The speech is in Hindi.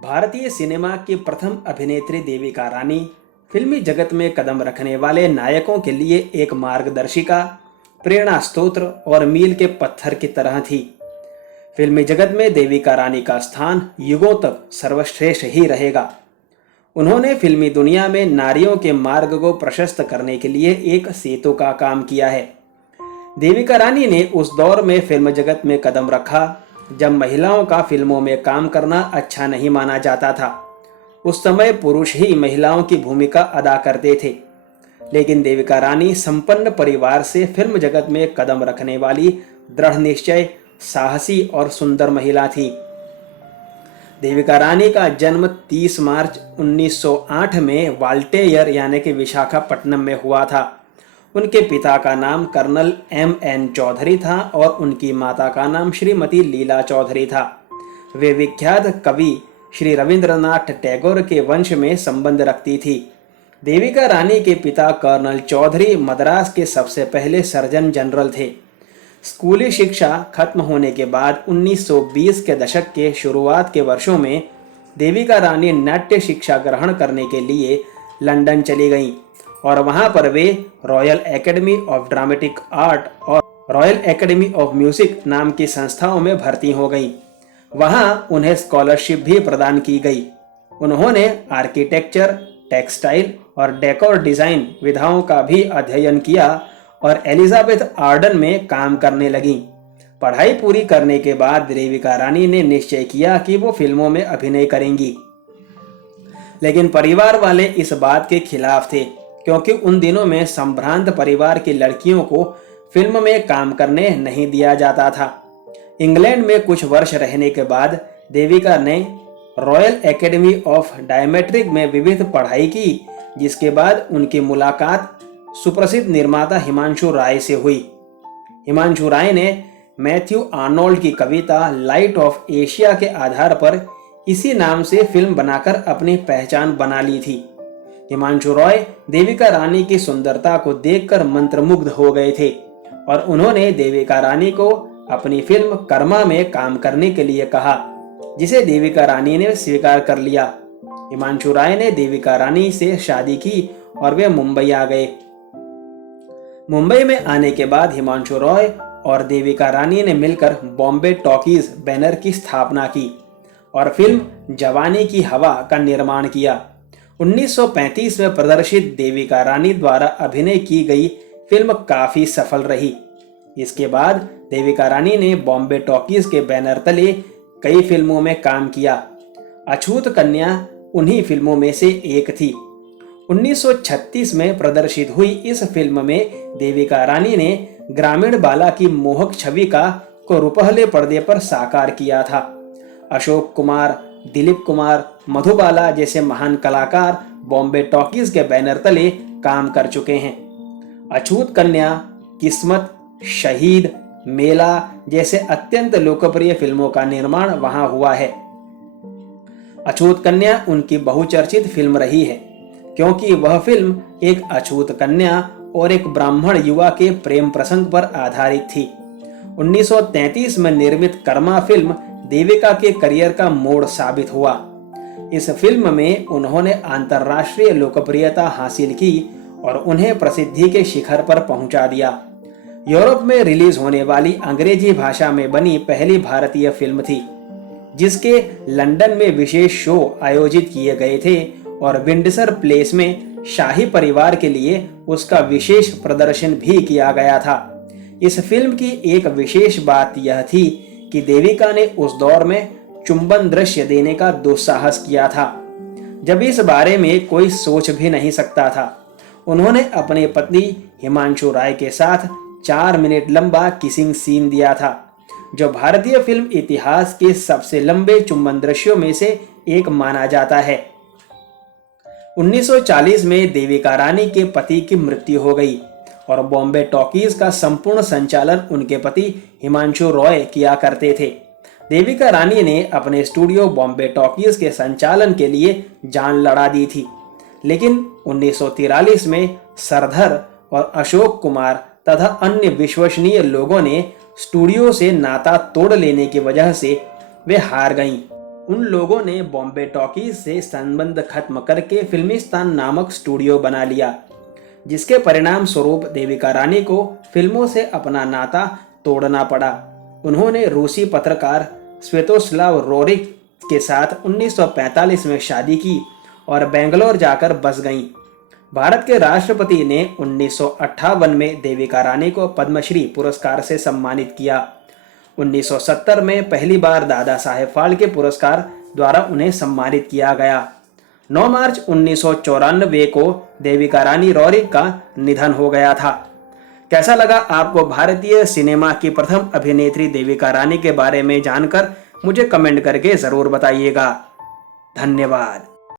भारतीय सिनेमा की प्रथम अभिनेत्री देविका रानी फिल्मी जगत में कदम रखने वाले नायकों के लिए एक मार्गदर्शिका, प्रेरणा स्रोत और मील के पत्थर की तरह थी। फिल्मी जगत में देविका रानी का स्थान युगों तक सर्वश्रेष्ठ ही रहेगा। उन्होंने फिल्मी दुनिया में नारियों के मार्ग को प्रशस्त करने के लिए एक सेतु का काम किया है। देविका रानी ने उस दौर में फिल्म जगत में कदम रखा जब महिलाओं का फिल्मों में काम करना अच्छा नहीं माना जाता था। उस समय पुरुष ही महिलाओं की भूमिका अदा करते थे। लेकिन देविका रानी संपन्न परिवार से फिल्म जगत में कदम रखने वाली दृढ़ निश्चय, साहसी और सुंदर महिला थी। देविका रानी का जन्म 30 मार्च 1908 में वाल्टेयर यानी कि विशाखापट्टनम में हुआ था। उनके पिता का नाम कर्नल M.N. चौधरी था और उनकी माता का नाम श्रीमती लीला चौधरी था। वे विख्यात कवि श्री रविंद्रनाथ टैगोर के वंश में संबंध रखती थी। देविका रानी के पिता कर्नल चौधरी मद्रास के सबसे पहले सर्जन जनरल थे। स्कूली शिक्षा खत्म होने के बाद 1920 के दशक के शुरुआत के वर्षों में देविका रानी नाट्य शिक्षा ग्रहण करने के लिए लंदन चली गईं और वहां पर वे Royal Academy of Dramatic Art और रॉयल एकेडमी ऑफ म्यूजिक नाम की संस्थाओं में भर्ती हो गईं। वहां उन्हें स्कॉलरशिप भी प्रदान की गई। उन्होंने आर्किटेक्चर, टेक्सटाइल और डेकोर डिजाइन विधाओं का भी अध्ययन किया और एलिजाबेथ आर्डन में काम करने लगीं। पढ़ाई पूरी करने के बाद देविका रानी ने निश्चय किया कि वो फिल्मों में अभिनय करेंगी। लेकिन परिवार वाले इस बात के खिलाफ थे, क्योंकि उन दिनों में संभ्रांत परिवार की लड़कियों को फिल्म में काम करने नहीं दिया जाता था। इंग्लैंड में कुछ वर्ष रहने के बाद देविका ने रॉयल एकेडमी ऑफ ड्रामेटिक में विविध पढ़ाई की, जिसके बाद उनकी मुलाकात सुप्रसिद्ध निर्माता हिमांशु राय से हुई। हिमांशु राय ने मैथ्यू आर्नोल्ड की कविता लाइट ऑफ एशिया के आधार पर इसी नाम से फिल्म बनाकर अपनी पहचान बना ली थी। हिमांशु रॉय देविका रानी की सुंदरता को देखकर मंत्रमुग्ध हो गए थे और उन्होंने देविका रानी को अपनी फिल्म कर्मा में काम करने के लिए कहा, जिसे देविका रानी ने स्वीकार कर लिया। हिमांशु राय ने देविका रानी से शादी की और वे मुंबई आ गए। मुंबई में आने के बाद हिमांशु रॉय और देविका रानी ने मिलकर बॉम्बे टॉकीज बैनर की स्थापना की और फिल्म जवानी की हवा का निर्माण किया। 1935 में प्रदर्शित देविका रानी द्वारा अभिनय की गई फिल्म काफी सफल रही। इसके बाद देविका रानी ने बॉम्बे टॉकीज के बैनर तले कई फिल्मों में काम किया। अछूत कन्या उन्हीं फिल्मों में से एक थी। 1936 में प्रदर्शित हुई इस फिल्म में देविका रानी ने ग्रामीण बाला की मोहक छवि को रुपहले पर्दे पर साकार किया था। अशोक कुमार, दिलीप कुमार, मधुबाला जैसे महान कलाकार बॉम्बे टॉकीज के बैनर तले काम कर चुके हैं। अछूत कन्या, किस्मत, शहीद, मेला जैसे अत्यंत लोकप्रिय फिल्मों का निर्माण वहां हुआ है। अछूत कन्या उनकी बहुचर्चित फिल्म रही है, क्योंकि वह फिल्म एक अछूत कन्या और एक ब्राह्मण युवा के प्रेम प्रसंग पर आधारित थी। 1933 में निर्मित कर्मा फिल्म देविका के करियर का मोड़ साबित हुआ। इस फिल्म में उन्होंने अंतर्राष्ट्रीय लोकप्रियता हासिल की और उन्हें प्रसिद्धि के शिखर पर पहुंचा दिया। यूरोप में रिलीज होने वाली अंग्रेजी भाषा में बनी पहली भारतीय फिल्म थी, जिसके लंदन में विशेष शो आयोजित किए गए थे और विंडसर प्लेस में शाही परिवार के लिए उसका विशेष प्रदर्शन भी किया गया था। इस फिल्म की एक विशेष बात यह थी कि देविका ने उस दौर में चुंबन दृश्य देने का दुस्साहस किया था, जब इस बारे में कोई सोच भी नहीं सकता था। उन्होंने अपने पति हिमांशु राय के साथ 4 मिनट लंबा किसिंग सीन दिया था, जो भारतीय फिल्म इतिहास के सबसे लंबे चुंबन दृश्यों में से एक माना जाता है। 1940 में देविका रानी के पति की मृत्यु हो गई और बॉम्बे टॉकीज का संपूर्ण संचालन उनके पति हिमांशु रॉय किया करते थे। देविका रानी ने अपने स्टूडियो बॉम्बे टॉकीज के संचालन के लिए जान लड़ा दी थी, लेकिन 1943 में सरदार और अशोक कुमार तथा अन्य विश्वसनीय लोगों ने स्टूडियो से नाता तोड़ लेने की वजह से वे हार गईं। उन लोगों ने बॉम्बे टॉकीज से संबंध खत्म करके फिल्मिस्तान नामक स्टूडियो बना लिया, जिसके परिणाम स्वरूप देविका रानी को फिल्मों से अपना नाता तोड़ना पड़ा। उन्होंने रूसी पत्रकार स्वेतोस्लाव रोरिक के साथ 1945 में शादी की और बेंगलोर जाकर बस गईं। भारत के राष्ट्रपति ने 1958 में देविका रानी को पद्मश्री पुरस्कार से सम्मानित किया। 1970 में पहली बार दादा साहेब फाल्के पुरस्कार द्वारा उन्हें सम्मानित किया गया। 9 मार्च 1994 को देविका रानी रोरिक का निधन हो गया था। कैसा लगा आपको भारतीय सिनेमा की प्रथम अभिनेत्री देविका रानी के बारे में जानकर? मुझे कमेंट करके जरूर बताइएगा। धन्यवाद।